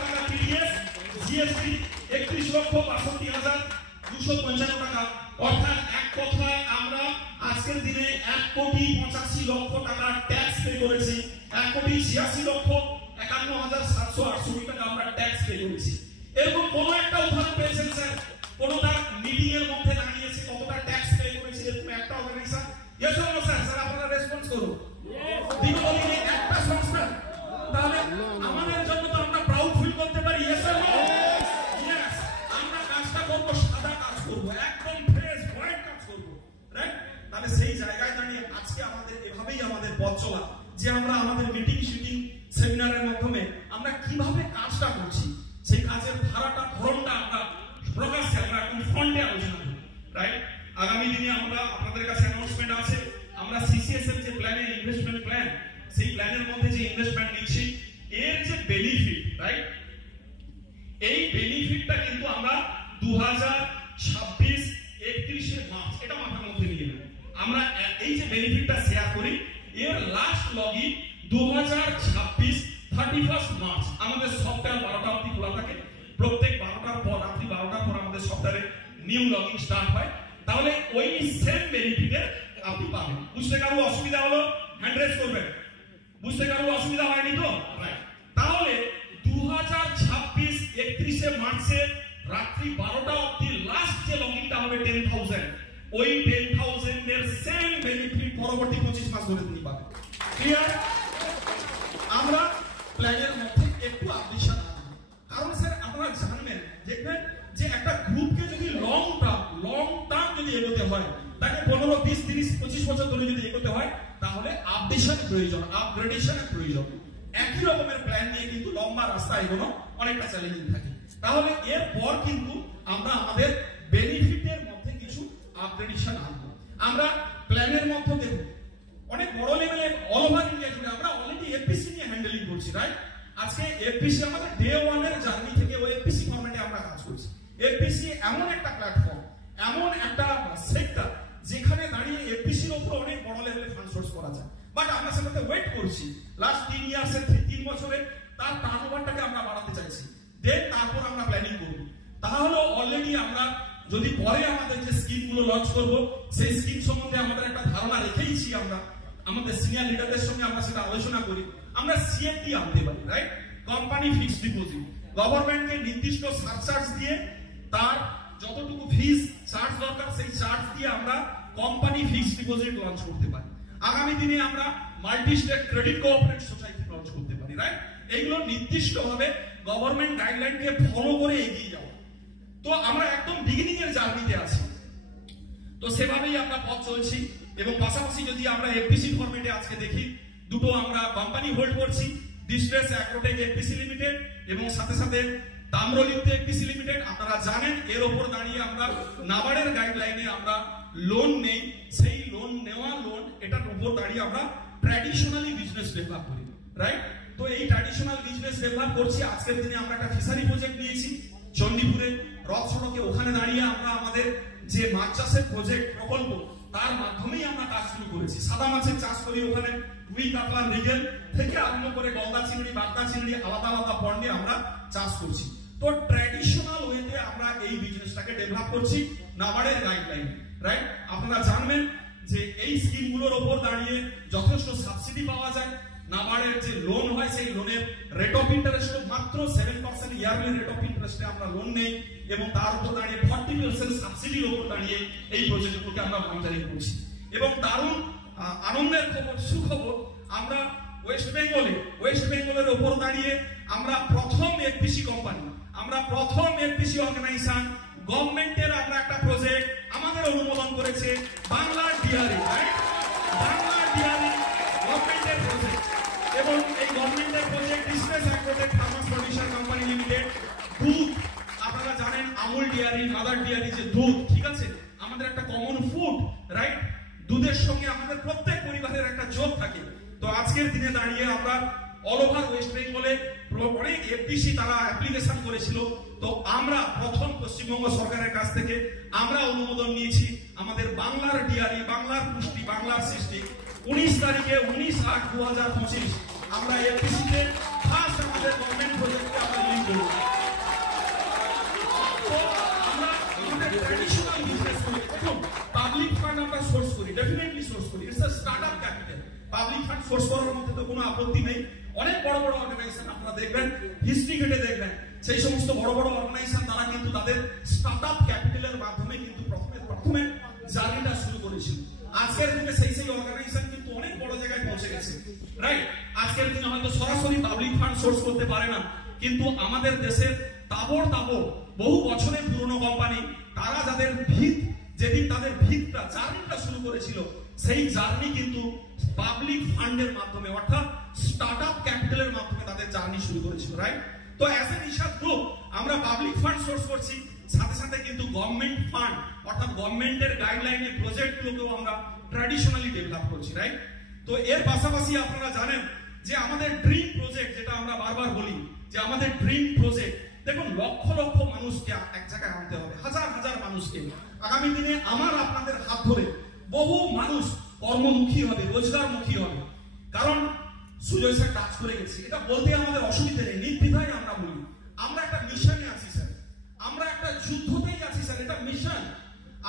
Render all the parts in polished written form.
টাকা PDS, GST 31,62,255 টাকা। অর্থাৎ এক কথায় আমরা আজকের দিনে 1,85,00,000 টাকা ট্যাক্স পে করেছি। 1,86,51,768 টাকা আমরা ট্যাক্স পে করেছি। এরকম কোন একটা উদাহরণ পেয়েছেন স্যার? কোনটা মিটিং এর মধ্যে দাঁড়িয়েছে কতটা ট্যাক্স পে করেছে এরকম একটা organisation? Yes or no sir? Sir আপনারা রেসপন্স করুন। দিগলি একটা সংস্থা, তাহলে আমাদের জন্য তো আমরা প্রাউড ফিল করতে পারি। Yes or no? ইয়েস। আমরা কাজটা করব, সাদা কাজ করব, একদম ফ্রেশ হোয়াইট কাজ করব, রাইট? তাহলে সেই জায়গায় দাঁড়িয়ে আজকে আমাদের এভাবেই আমাদের পথ চলা, যে আমরা আমাদের মিটিং শিটিং সেমিনারের মাধ্যমে আমরা কিভাবে কাজটা করছি, সেই কাজের ধারাটা ধরনটা আমরা প্রকাশ্যে আমরা এখন ফ্রন্টে আলোচনা করি, রাইট? আগামী দিনে আমরা আপনাদের কাছে অ্যানাউন্সমেন্ট আছে, আমরা সিসিএস এর যে প্ল্যানে ইনভেস্টমেন্ট প্ল্যান, সেই প্ল্যানের মধ্যে যে ইনভেস্টমেন্ট নিচ্ছি এর যে বেনিফিট, রাইট, এই বেনিফিটটা কিন্তু আমরা 2026 31 মার্চ এটা মাথার মধ্যে নিয়ে নেব। আমরা এই যে বেনিফিটটা শেয়ার করি, এর লাস্ট লগইন 2026 31 মার্চ। আমাদের সফটওয়্যার 12টা অবধি খোলা থাকে, প্রত্যেক 12টার পর, রাত্রি 12টার পর আমাদের সফটওয়্যারে নিউ লগইন স্টার্ট হয়। তাহলে ওই সেম বেনিফিটে আপনি পাবেন। বুঝতে কারো অসুবিধা হলো হ্যান্ড রেজ করবেন। বুঝতে কারো অসুবিধা হয়নি তো? রাইট। তাহলে 2026 31 মার্চে রাত্রি 12টা অবধি লাস্ট যে লগইনটা হবে 10,000, ওই 10,000 এর সেম বেনিফিট পরবর্তী 25 মাস ধরে তিনি পাবেন। ক্লিয়ার? আমরা প্ল্যানের মধ্যে একটু আপডেশন আনবো, কারণ স্যার আপনারা জানবেন, দেখবেন যে একটা গ্রুপকে যদি লং টার্ম যদি এগোতে হয়, তাকে 15, 20, 30, 25 বছর ধরে যদি এগোতে হয়, তাহলে আপডেশন প্রয়োজন, আপগ্রেডেশনের প্রয়োজন। একই রকমের প্ল্যান নিয়ে কিন্তু লম্বা রাস্তা এগোনো অনেকটা চ্যালেঞ্জিং থাকে। তাহলে এরপর কিন্তু আমরা আমাদের বেনিফিটের মধ্যে কিছু আপগ্রেডেশন আনবো। আমরা প্ল্যানের মধ্যে দেখব অনেক বড় লেভেলে অল ওভার ইন্ডিয়া জুড়ে আমরা অলরেডি এফপিসি নিয়ে হ্যান্ডেলিং করছি, রাইট? আজকে এফপিসি আমাদের ডে ওয়ানের জার্নি থেকে ওই এফপিসি ফরম্যাটে আমরা কাজ করছি। এফপিসি এমন একটা প্ল্যাটফর্ম, এমন একটা সেক্টর যেখানে দাঁড়িয়ে এফপিসির উপর অনেক বড় লেভেলে ফান্ড সোর্স করা যায়। বাট আমরা সেটাতে ওয়েট করছি লাস্ট 3 ইয়ার্স এর 3 বছরে তার টার্নওভারটাকে আমরা বাড়াতে চাইছি। দেন তারপর আমরা প্ল্যানিং করব। তাহলে অলরেডি আমরা যদি পরে আমাদের যে স্কিমগুলো লঞ্চ করব, সেই স্কিম সম্বন্ধে আমাদের একটা ধারণা রেখেইছি। আমরা আমাদের সিনিয়র লিডারদের সঙ্গে আমরা সেটা আলোচনা করি। আমরা সিএফডি আনতে পারি, রাইট? Company fixed deposit. গভর্নমেন্টকে নির্দিষ্ট সারচার্জ দিয়ে তার যতটুকু ফিস চার্জ দরকার সেই চার্জ দিয়ে আমরা কোম্পানি ফিক্সড ডিপোজিট লঞ্চ করতে পারি। আগামী দিনে আমরা multi state credit cooperative society launch করতে পারি, রাইট? এইগুলো নির্দিষ্টভাবে গভর্নমেন্ট গাইডলাইনকে ফলো করে এগিয়ে যাওয়া। তো আমরা একদম বিগিনিং এর জার্নিতে আছি, তো সেভাবেই আমরা পথ চলছি। এবং পাশাপাশি যদি আমরা এফপিসি ফরম্যাটে আজকে দেখি, দুটো আমরা কোম্পানি হোল্ড করছি, ডিস্ট্রেস অ্যাগ্রোটেক এফপিসি লিমিটেড এবং সাথে সাথে তাম্রলিপ্ত এফপিসি লিমিটেড। আপনারা জানেন এর উপর দাঁড়িয়ে আমরা নাবার্ডের গাইডলাইনে আমরা লোন নেই, সেই লোন নেওয়া লোন এটার উপর দাঁড়িয়ে আমরা ট্র্যাডিশনালি বিজনেস ডেভেলপ করি, রাইট? তো এই ট্র্যাডিশনাল বিজনেস ডেভেলপ করছি। আজকের দিনে আমরা একটা ফিশারি প্রজেক্ট নিয়েছি চণ্ডীপুরে রথ সড়কে, ওখানে দাঁড়িয়ে আমরা আমাদের যে মাছ চাষের প্রজেক্ট প্রকল্প তার মাধ্যমেই আমরা কাজ শুরু করেছি। সাদা মাছের চাষ করি ওখানে, রুই কাতলা মৃগেল থেকে আরম্ভ করে গলদা চিংড়ি বাগদা চিংড়ি আলাদা আলাদা পন্ডে আমরা চাষ করছি। তো ট্র্যাডিশনাল ওয়েতে আমরা এই বিজনেসটাকে ডেভেলপ করছি নাবার্ডের গাইডলাইন, রাইট? আপনারা জানবেন যে এই স্কিমগুলোর উপর দাঁড়িয়ে যথেষ্ট সাবসিডি পাওয়া যায়। নাবার্ডের যে লোন হয় সেই লোনের রেট অফ ইন্টারেস্ট মাত্র 7% ইয়ারলি রেট অফ ইন্টারেস্টে আমরা লোন নেই এবং তার উপর দাঁড়িয়ে 40% সাবসিডির উপর দাঁড়িয়ে এই প্রজেক্টগুলোকে আমরা মনিটরিং করছি। এবং দারুণ আনন্দের খবর, সুখবর, আমরা ওয়েস্ট বেঙ্গলের উপর দাঁড়িয়ে আমরা প্রথম এফপিসি কোম্পানি, আমরা প্রথম এফপিসি অর্গানাইজেশন গভর্নমেন্টের আমরা একটা প্রজেক্ট আমাদের অনুমোদন করেছে, Bangla dairy, right? Bangla dairy গভর্নমেন্টের প্রজেক্ট। এবং এই গভর্নমেন্টের project distress agrotech farmers producer company limited. দুধ আপনারা জানেন, আমুল ডিয়ারি, মাদার ডিয়ারি যে দুধ, ঠিক আছে, আমাদের একটা কমন ফুড, রাইট? দুধের সঙ্গে আমাদের প্রত্যেক পরিবারের একটা যোগ থাকে। তো আজকের দিনে দাঁড়িয়ে আমরা অল ওভার ওয়েস্ট বেঙ্গলে অনেক এফপিসি তারা অ্যাপ্লিকেশন করেছিল, তো আমরা প্রথম পশ্চিমবঙ্গ সরকারের কাছ থেকে আমরা অনুমোদন নিয়েছি আমাদের বাংলার ডিয়ারি, বাংলার পুষ্টি, বাংলার সৃষ্টি 19 তারিখে 19/8/2025 আমরা এফপিসি তে ফার্স্ট আমাদের গভর্নমেন্ট প্রজেক্টে আমরা লিড করব। তো আমরা আমাদের ট্র্যাডিশনাল বিজনেস করি, দেখুন পাবলিক ফান্ড আমরা সোর্স করি, ডেফিনেটলি সোর্স করি, it's a startup capital. Public fund source করার মধ্যে তো কোনো আপত্তি নেই। অনেক বড় বড় অর্গানাইজেশন আপনারা দেখবেন, হিস্ট্রি ঘেটে দেখবেন, সেই সমস্ত বড় বড় অর্গানাইজেশন তারা কিন্তু তাদের স্টার্টআপ ক্যাপিটালের মাধ্যমে কিন্তু প্রথমে জার্নিটা শুরু করেছিল। আজকের দিনে সেই অর্গানাইজেশন কিন্তু অনেক বড় জায়গায় পৌঁছে গেছে, রাইট? আজকের দিনে হয়তো সরাসরি পাবলিক ফান্ড সোর্স করতে পারে না, কিন্তু আমাদের দেশের তাবড় বহু বছরের পুরনো কোম্পানি, তারা যাদের যেদিন তাদের জার্নিটা শুরু করেছিল, সেই জার্নি কিন্তু পাবলিক ফান্ডের মাধ্যমে অর্থাৎ স্টার্টআপ ক্যাপিটালের মাধ্যমে তাদের জার্নি শুরু করেছিল, রাইট? তো অ্যাজ এ নিশাদ গ্রুপ আমরা পাবলিক ফান্ড সোর্স করছি, সাথে সাথে কিন্তু গভর্নমেন্ট ফান্ড অর্থাৎ গভর্নমেন্টের গাইডলাইনে প্রজেক্টগুলোকেও আমরা ট্র্যাডিশনালি ডেভেলপ করছি, রাইট? তো এর পাশাপাশি আপনারা জানেন যে আমাদের ড্রিম প্রজেক্ট, যেটা আমরা বারবার বলি যে আমাদের ড্রিম প্রজেক্ট, দেখুন লক্ষ লক্ষ মানুষকে এক জায়গায় আনতে হবে, হাজার হাজার মানুষকে। আগামী দিনে আমার আপনাদের হাত ধরে বহু মানুষ কর্মমুখী হবে, রোজগারমুখী হবে। কারণ সুজয় স্যার কাজ করে গেছে, এটা বলতে আমাদের অসুবিধা নেই, নির্দ্বিধায় আমরা বলি আমরা একটা মিশনে আছি স্যার, আমরা একটা যুদ্ধতেই আছি স্যার, এটা মিশন।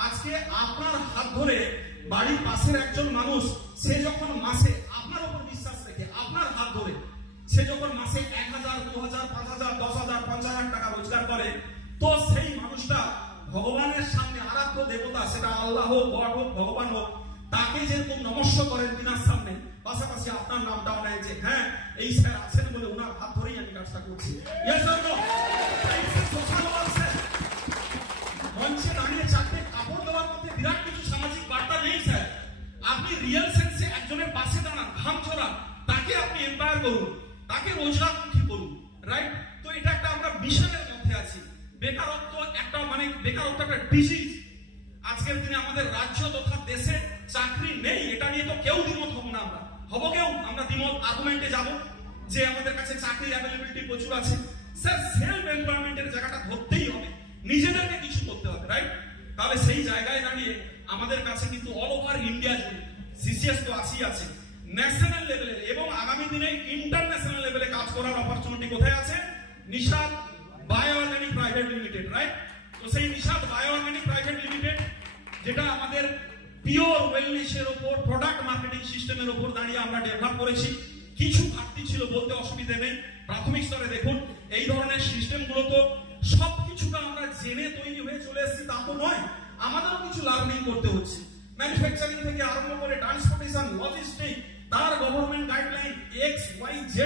আজকে আপনার হাত ধরে বাড়ির পাশের একজন মানুষ, সে যখন মাসে আপনার উপর বিশ্বাস রেখে আপনার হাত ধরে সে যখন মাসে 1000, 2000, 5000, 10,000, 5,000 টাকা রোজগার করে, তো সেই মানুষটা ভগবানের সামনে আরাধ্য দেবতা, সেটা আল্লাহ হোক, গড হোক, ভগবান হোক, তাকে যেরকম নমস্কার করেন তিনার সামনে, পাশাপাশি আপনার নামটাও নেয় যে হ্যাঁ এই স্যার আছেন বলে ওনার হাত ধরেই আমি কাজটা করছি। মঞ্চে দাঁড়িয়ে চারটে কাপড় দেওয়ার মধ্যে বিরাট কিছু সামাজিক বার্তা নেই স্যার। আপনি রিয়েল সেন্সে একজনের পাশে দাঁড়ান, ঘাম ঝরান, তাকে আপনি এম্পায়ার করুন, তাকে রোজগারমুখী করুন, রাইট? তো এটা একটা আমরা মিশনের মধ্যে আছি। বেকারত্ব একটা একটা ডিজিজ। আজকের দিনে আমাদের রাজ্য তথা দেশে চাকরি নেই, এটা নিয়ে তো কেউ দ্বিমত হবো না, আমরা দ্বিমত আর্গুমেন্টে যাব যে আমাদের কাছে চাকরির অ্যাভেলেবিলিটি প্রচুর আছে। স্যার সেলফ এমপ্লয়মেন্টের জায়গাটা ধরতেই হবে, নিজেদেরকে কিছু করতে হবে, রাইট? তাহলে সেই জায়গায় দাঁড়িয়ে আমাদের কাছে কিন্তু অল ওভার ইন্ডিয়া জুড়ে সিসিএস তো আছে, ন্যাশনাল লেভেলে এবং আগামী দিনে ইন্টারন্যাশনাল লেভেলে কাজ করার অপরচুনিটি কোথায় আছে? Nishad bio organic private limited, right? তো সেই Nishad bio organic private limited, যেটা আমাদের পিওর ওয়েলনেসের উপর, প্রোডাক্ট মার্কেটিং সিস্টেমের উপর দাঁড়িয়ে আমরা ডেভেলপ করেছি। কিছু ঘাটতি ছিল বলতে অসুবিধা নেই, প্রাথমিক স্তরে দেখুন এই ধরনের সিস্টেমগুলো তো সবকিছুটা আমরা জেনে তৈরি হয়ে চলে এসেছি তা তো নয়, আমাদেরও কিছু লার্নিং করতে হচ্ছে। ম্যানুফ্যাকচারিং থেকে আরম্ভ করে ট্রান্সপোর্টেশন, লজিস্টিক, তার গভর্নমেন্ট গাইডলাইন XYZ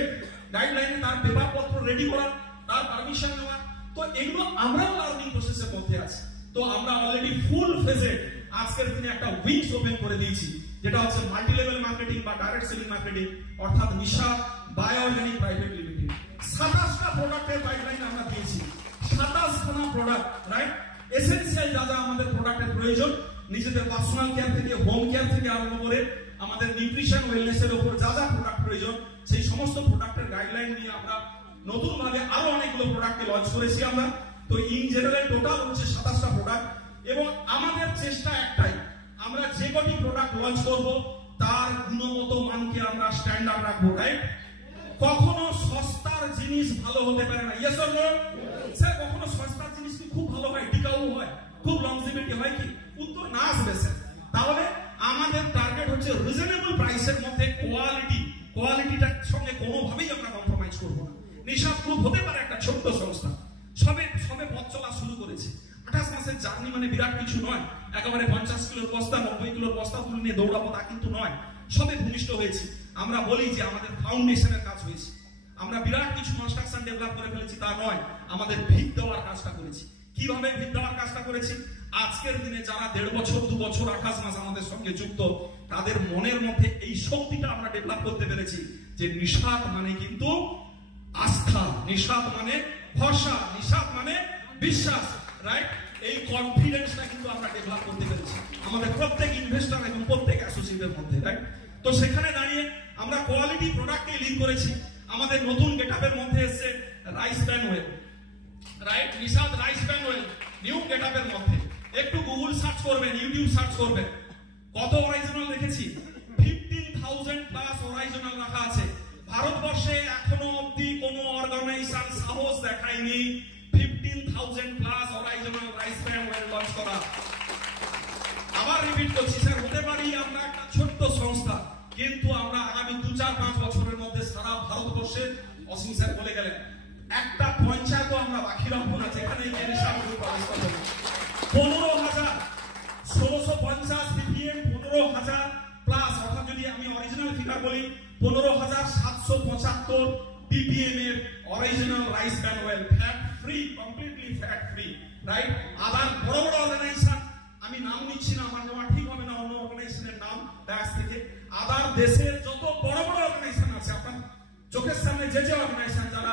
গাইডলাইনে তার পেপারপত্র রেডি করা, তার পারমিশন নেওয়া, তো এগুলো আমরাও লার্নিং প্রসেসের মধ্যে আছি। তো আমরা অলরেডি ফুল ফেজে আজকের দিনে একটা উইংস ওপেন করে দিয়েছি, যেটা হচ্ছে মাল্টি লেভেল মার্কেটিং বা ডাইরেক্ট সেলিং মার্কেটিং, অর্থাৎ Nishad bio organic private limited. 27টা প্রোডাক্টের গাইডলাইন আমরা দিয়েছি, 27খানা প্রোডাক্ট, রাইট? এসেনশিয়াল যা যা আমাদের প্রোডাক্টের প্রয়োজন, নিজেদের পার্সোনাল কেয়ার থেকে হোম কেয়ার থেকে আরম্ভ করে আমাদের নিউট্রিশন ওয়েলনেসের উপর যা যা প্রোডাক্ট প্রয়োজন, সেই সমস্ত প্রোডাক্টের গাইডলাইন নিয়ে আমরা নতুন ভাবে আরো অনেকগুলো প্রোডাক্টকে লঞ্চ করেছি আমরা। তো ইন জেনারেল টোটাল হচ্ছে 27টা প্রোডাক্ট, এবং আমাদের চেষ্টা একটাই, আমরা যে কটি প্রোডাক্ট লঞ্চ করব তার গুণগত মানকে আমরা স্ট্যান্ডার্ড রাখবো, রাইট? কখনো সস্তার জিনিস ভালো হতে পারে না, ইয়েস অর নো? স্যার কখনো সস্তার জিনিস কি খুব ভালো হয়, টিকাউ হয়, খুব লংজিভিটি হয় কি? উত্তর না আসবে স্যার। তাহলে আমাদের টার্গেট হচ্ছে রিজনেবল প্রাইসের মধ্যে কোয়ালিটিটার সঙ্গে কোনোভাবেই আমরা কম্প্রোমাইজ করবো না। নিশাদ গ্রুপ হতে পারে একটা ছোট্ট সংস্থা, সবে পথ চলা শুরু করেছে, 28 মাসের জার্নি মানে বিরাট কিছু নয়, একেবারে 50 কিলোর বস্তা 90 কিলোর বস্তা তুলে নিয়ে দৌড়াবো তা কিন্তু নয়, সবে ভূমিষ্ঠ হয়েছি। আমরা বলি যে আমাদের ফাউন্ডেশনের কাজ হয়েছে, আমরা বিরাট কিছু কনস্ট্রাকশন ডেভেলপ করে ফেলেছি তা নয়, আমাদের ভিত দেওয়ার কাজটা করেছি। কিভাবে ভিত দেওয়ার কাজটা করেছি? আজকের দিনে যারা 1.5 বছর 2 বছর 28 মাস আমাদের সঙ্গে যুক্ত, তাদের মনের মধ্যে এই শক্তিটা আমরা ডেভেলপ করতে পেরেছি যে নিশাদ মানে কিন্তু আস্থা, নিশাদ মানে ভরসা, নিশাদ মানে বিশ্বাস, রাইট? এই কনফিডেন্সটা কিন্তু আমরা ডেভেলপ করতে পেরেছি আমাদের প্রত্যেক ইনভেস্টর এবং প্রত্যেক অ্যাসোসিয়েটের মধ্যে, রাইট? তো সেখানে দাঁড়িয়ে আমরা কোয়ালিটি প্রোডাক্টকে লিড করেছি। আমাদের নতুন গেটআপের মধ্যে এসেছে rice bran oil, right? Nishad rice bran oil new গেটআপের মধ্যে। একটু গুগল সার্চ করবেন, ইউটিউব সার্চ করবেন, কত অরিজিনাল দেখেছি, 15,000 15,000 প্লাস অরাইজনাল রাখা আছে। ভারতবর্ষে এখনো অবধি কোনো অর্গানাইজেশন সাহস দেখায়নি 15,000 plus original rice bran oil launch করা। আবার রিপিট করছি স্যার, হতে পারি আমরা একটা ছোট্ট সংস্থা, কিন্তু আমরা আগামী 2-4-5 বছরের মধ্যে সারা ভারতবর্ষে, অসীম স্যার বলে গেলেন, একটা পঞ্চায়েতও আমরা বাকি রাখবো না যেখানে এরিশা গ্রুপ প্রবেশ করবে। 15,000 1650 বিপিএম 15,000 প্লাস, অর্থাৎ যদি আমি অরিজিনাল ফিগার বলি 15,775 বিপিএম এর original rice bran well, fat free, completely fat free, right. আবার বড় বড় অর্গানাইজেশন, আমি নাম নিচ্ছি না, আমার নেওয়া ঠিক হবে না অন্য অর্গানাইজেশনের নাম ব্যাস থেকে, আদার দেশের যত বড় বড় অর্গানাইজেশন আছে আপনার চোখের সামনে যে যে অর্গানাইজেশন যারা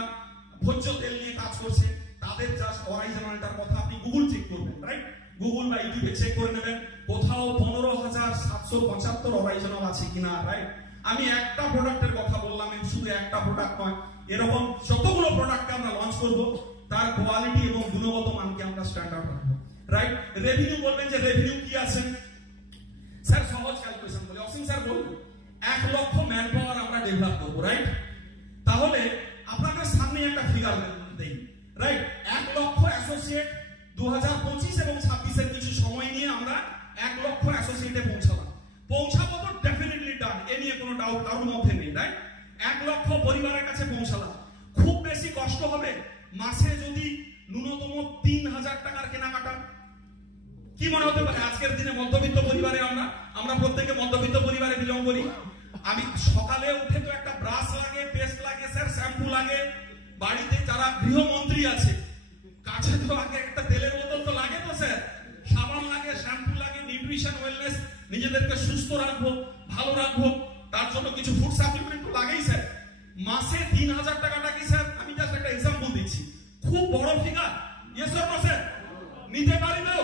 ভোজ্য তেল নিয়ে কাজ করছে, তাদের জাস্ট অরিজিনালটার কথা আপনি গুগল চেক করবেন, রাইট। গুগল বা ইউটিউবে চেক করে নেবেন কোথাও 15,775 অরিজিনাল আছে কিনা, রাইট। আমি একটা প্রোডাক্টের কথা বললাম, শুধু একটা প্রোডাক্ট নয়, এরকম যতগুলো প্রোডাক্টকে আমরা লঞ্চ করব তার কোয়ালিটি এবং গুণগত মানকে আমরা স্ট্যান্ডার্ড রাখবো, রাইট। রেভিনিউ বলবেন যে রেভিনিউ কি আছে স্যার, সহজ ক্যালকুলেশন বলে অসীম স্যার বলবেন 1 লক্ষ ম্যান পাওয়ার আমরা ডেভেলপ করবো, রাইট। তাহলে আপনাদের সামনে একটা ফিগার দেই, রাইট। 1 লক্ষ অ্যাসোসিয়েট 2025 এবং 26 এর কিছু সময় নিয়ে আমরা 1 লক্ষ অ্যাসোসিয়েটে পৌঁছাবো তো ডেফিনেটলি ডান, এ নিয়ে কোনো ডাউট কারোর মধ্যে নেই, রাইট। 1 লক্ষ পরিবারের কাছে পৌঁছালাম, খুব বেশি কষ্ট হবে মাসে যদি ন্যূনতম 3,000 টাকার কেনাকাটা, কি মনে হতে পারে আজকের দিনে মধ্যবিত্ত পরিবারে আমরা প্রত্যেকে মধ্যবিত্ত পরিবারে বিলং করি। আমি সকালে উঠে তো একটা ব্রাশ লাগে, পেস্ট লাগে স্যার, শ্যাম্পু লাগে, বাড়িতে যারা গৃহমন্ত্রী আছে কাছে তো আগে একটা তেলের বোতল তো লাগে তো স্যার, সাবান লাগে, শ্যাম্পু লাগে, নিউট্রিশন ওয়েলনেস, নিজেদেরকে সুস্থ রাখবো, ভালো রাখবো, তার জন্য কিছু ফুড সাপ্লিমেন্ট তো লাগেই স্যার। মাসে 3,000 টাকাটা কি স্যার, আমি জাস্ট একটা এক্সাম্পল দিচ্ছি, খুব বড় ফিগার, ইয়েস স্যার না স্যার, নিতে পারিবে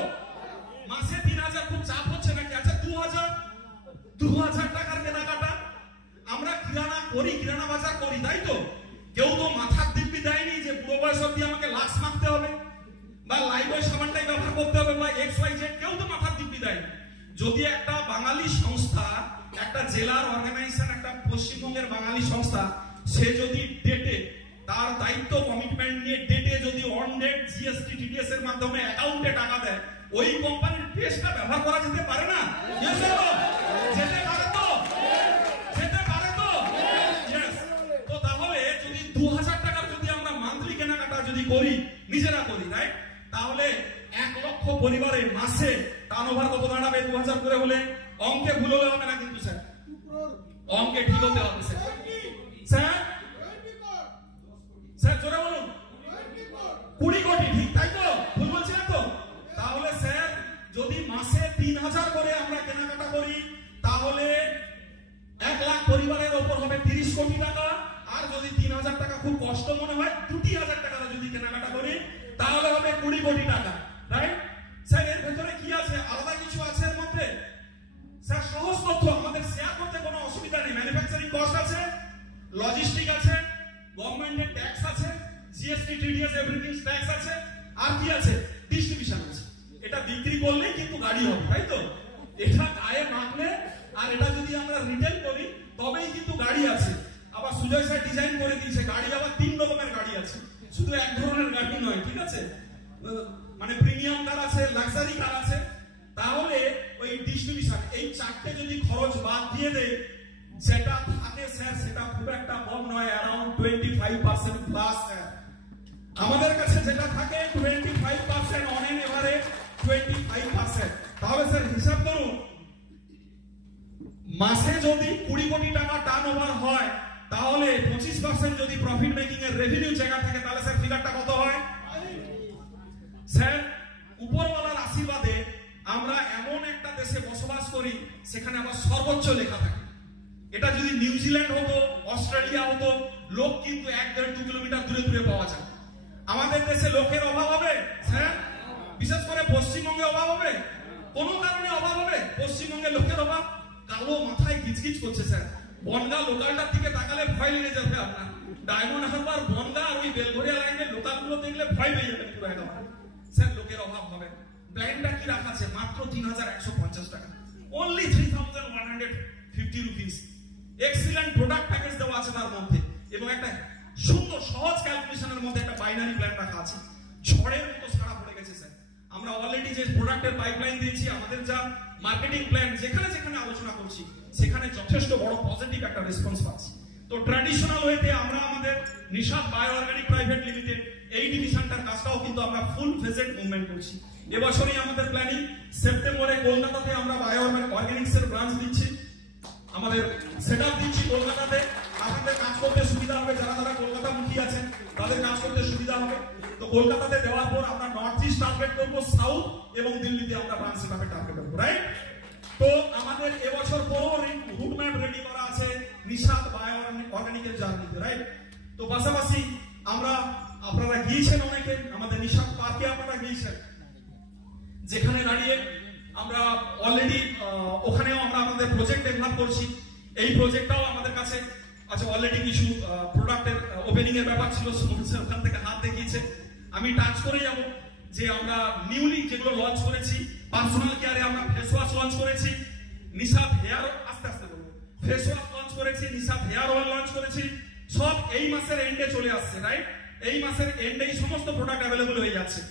মাসে 3,000 খুব চাপ হচ্ছে নাকি? আচ্ছা 2,000 টাকার কেনাকাটা আমরা কিরানা বাজার করি, তাই তো? কেউ তো মাথার দিব্যি দেয়নি যে পুরো বয়স অব্দি আমাকে লাক্স মাখতে হবে বা লাইবয় সাবানটাই ব্যবহার করতে হবে বা XYZ, কেউ তো মাথার দিব্যি দেয়নি। যদি একটা বাঙালি সংস্থা, একটা জেলার অর্গানাইজেশন, একটা পশ্চিমবঙ্গের বাঙালি সংস্থা, সে যদি ডেটে তার দায়িত্ব কমিটমেন্ট নিয়ে ডেটে যদি অন ডেট জিএসটি টিডিএস এর মাধ্যমে অ্যাকাউন্টে টাকা দেয়, ওই কোম্পানির টেস্টটা ব্যবহার করা যেতে পারে না? যেতে পারে তো, যেতে পারে তো, ইয়েস। তো তাহলে যদি 2,000 টাকার যদি আমরা মান্থলি কেনাকাটা যদি করি, নিজেরা করি, রাইট, তাহলে 1 লক্ষ পরিবারে মাসে টার্নওভার কত দাঁড়াবে? 2,000 করে হলে, অঙ্কে ভুল হলে হবে না কিন্তু স্যার, অঙ্কে ঠিক হতে হবে স্যার। স্যার স্যার জোরে বলুন, 20 কোটি, ঠিক তাই তো? ভুল বলছি না তো? তাহলে স্যার যদি মাসে 3,000 করে আমরা কেনাকাটা করি, তাহলে 1 লাখ পরিবারের ওপর হবে 30 কোটি টাকা। আর যদি 3,000 টাকা খুব কষ্ট মনে হয়, 2,000 টাকা যদি কেনাকাটা করি, তাহলে হবে 20 কোটি টাকা, রাইট। স্যার এর ভেতরে কি আছে? আলাদা কিছু আছে এর মধ্যে স্যার? সহজ তথ্য আমাদের শেয়ার করতে কোনো অসুবিধা নেই। ম্যানুফ্যাকচারিং কস্ট আছে, লজিস্টিক আছে, গভর্নমেন্টের ট্যাক্স আছে, জিএসটি টিডিএস এভরিথিং ট্যাক্স আছে, আর কি আছে? ডিস্ট্রিবিউশন আছে। এটা বিক্রি করলেই কিন্তু গাড়ি হবে, তাই তো? এটা গায়ে মাখলে আর এটা যদি আমরা রিটেল করি তবেই কিন্তু গাড়ি আছে। আবার সুজয় স্যার ডিজাইন করে দিয়েছে গাড়ি, আবার 3 রকমের গাড়ি আছে, শুধু এক ধরনের গাড়ি নয়, ঠিক আছে? মানে প্রিমিয়াম কার আছে, লাক্সারি কার আছে। তাহলে ওই ডিস্ট্রিবিউশন, এই 4টে যদি খরচ বাদ দিয়ে দেয়, সেটা থাকে স্যার, সেটা খুব একটা কম নয়, অ্যারাউন্ড 25% প্লাস স্যার। আমাদের কাছে যেটা থাকে 25% অন এন এভারেজ 25%। তাহলে স্যার হিসাব করুন, মাসে যদি 20 কোটি টাকা টার্নওভার হয়, তাহলে 25% যদি প্রফিট মেকিং এর রেভিনিউ জায়গা থাকে, তাহলে স্যার ফিগারটা কত হয়? স্যার উপরওয়ালার আশীর্বাদে আমরা এমন একটা দেশে বসবাস করি, সেখানে আবার সর্বোচ্চ লেখা থাকে। এটা যদি নিউজিল্যান্ড হতো, অস্ট্রেলিয়া হতো, লোক কিন্তু 1-1.5-2 কিলোমিটার দূরে দূরে পাওয়া যায়। আমাদের দেশে লোকের অভাব হবে স্যার? বিশেষ করে পশ্চিমবঙ্গে অভাব হবে? কোনো কারণে অভাব হবে? পশ্চিমবঙ্গে লোকের অভাব? কালো মাথায় গিজগিজ করছে স্যার। বনগা লোকালটার দিকে তাকালে ভয় লেগে যাবে আপনার। ডায়মন্ড হারবার, বনগা আর ওই বেলঘরিয়া লাইনের লোকালগুলো দেখলে ভয় পেয়ে যাবেন পুরো একদম। স্যার লোকের অভাব হবে। প্ল্যানটা কি রাখা আছে? মাত্র 3,150 টাকা, only 3,150 rupees. Excellent product package দেওয়া আছে তার মধ্যে, এবং একটা সুন্দর সহজ ক্যালকুলেশনের মধ্যে একটা বাইনারি প্ল্যান রাখা আছে। ঝড়ের মতো সাড়া পড়ে গেছে স্যার। আমরা অলরেডি যে প্রোডাক্টের পাইপলাইন দিয়েছি, আমাদের যা মার্কেটিং প্ল্যান যেখানে যেখানে আলোচনা করছি সেখানে যথেষ্ট বড় পজিটিভ একটা রেসপন্স পাচ্ছি। তো ট্র্যাডিশনাল ওয়েতে আমরা আমাদের Nishad bio organic private limited এই ডিভিশনটার কাজটাও কিন্তু আমরা ফুল ফেজেড মুভমেন্ট করছি। এবছরই আমাদের প্ল্যানিং সেপ্টেম্বরে কলকাতাতে আমরা বায়ো অর্গানিক্স এর ব্রাঞ্চ দিচ্ছি, আমাদের সেটআপ দিচ্ছি কলকাতাতে। আপনাদের কাজ করতে সুবিধা হবে, যারা যারা কলকাতা মুখী আছেন তাদের কাজ করতে সুবিধা হবে। তো কলকাতাতে দেওয়ার পর আমরা নর্থ ইস্ট টার্গেট করবো, সাউথ এবং দিল্লিতে আমরা ব্রাঞ্চ সেটআপে টার্গেট করবো, রাইট? তো আমাদের এবছর পুরো রুট ম্যাপ রেডি করা আছে নিশাদ বায়ো অর্গানিকের জার্নিতে, রাইট? তো পাশাপাশি আমরা, আপনারা গিয়েছেন অনেকে আমাদের নিশাদ পার্কে, আপনারা গিয়েছেন, যেখানে দাঁড়িয়ে আমরা অলরেডি ওখানেও আমরা আমাদের প্রজেক্ট ডেভেলপ করছি। এই প্রজেক্টটাও আমাদের কাছে আচ্ছা, অলরেডি কিছু প্রোডাক্টের ওপেনিং এর ব্যাপার ছিল, ওখান থেকে হাত দেখিয়েছে। আমি টাচ করে যাব যে আমরা নিউলি যেগুলো লঞ্চ করেছি, পার্সোনাল কেয়ারে আমরা ফেস ওয়াশ লঞ্চ করেছি, নিশাদ হেয়ার, আস্তে আস্তে বলবো, ফেস ওয়াশ লঞ্চ করেছি, নিশাদ হেয়ার অয়েল লঞ্চ করেছি, সব এই মাসের এন্ডে চলে আসছে, রাইট? এই মাসের এন্ডেই সমস্ত প্রোডাক্ট অ্যাভেলেবল হয়ে যাচ্ছে।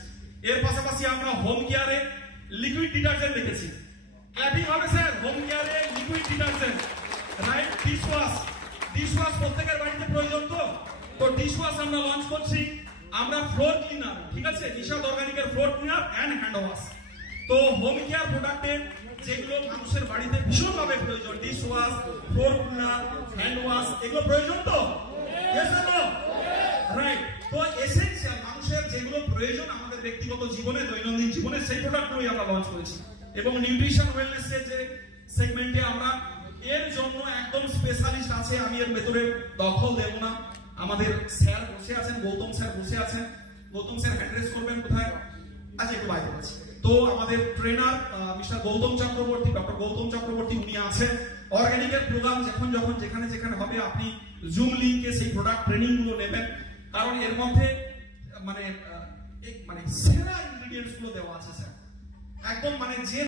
এর পাশাপাশি আমরা হোম কেয়ারে লিকুইড ডিটারজেন্ট দেখেছি, ক্ল্যাপিং হবে স্যার। হোম কেয়ারে লিকুইড ডিটারজেন্ট, রাইট? ডিশওয়াশ প্রত্যেকের বাড়িতে প্রয়োজন, তো ডিশওয়াশ আমরা লঞ্চ করছি। আমরা ফ্লোর ক্লিনার, ঠিক আছে, নিশাদ অর্গানিকের floor cleaner and hand wash. তো হোম কেয়ার প্রোডাক্টের যেগুলো মানুষের বাড়িতে ভীষণভাবে প্রয়োজন, dishwash, floor cleaner, hand wash, এগুলো প্রয়োজন তো? রাইট? তো এসেনশিয়াল মানুষের যেগুলো প্রয়োজন আমাদের ব্যক্তিগত জীবনে, দৈনন্দিন জীবনে, সেই প্রোডাক্টগুলোই আমরা লঞ্চ করেছি। এবং নিউট্রিশন ওয়েলনেসের যে সেগমেন্টে আমরা এর জন্য একদম স্পেশালিস্ট আছে, আমি এর ভেতরে দখল দেব না। আমাদের স্যার বসে আছেন, গৌতম স্যার বসে আছেন। গৌতম স্যার অ্যাড্রেস করবেন কোথায়? আচ্ছা, একটু বাইরে আছে। তো আমাদের trainer mister Gautam Chakraborty, doctor Gautam Chakraborty, উনি আছেন। অর্গানিকের প্রোগ্রাম যখন যেখানে যেখানে হবে আপনি জুম লিংকে সেই প্রোডাক্ট ট্রেনিং গুলো নেবেন, কারণ এর মধ্যে মানে সেরা ইনগ্রেডিয়েন্টস গুলো দেওয়া আছে স্যার, একদম মানে যে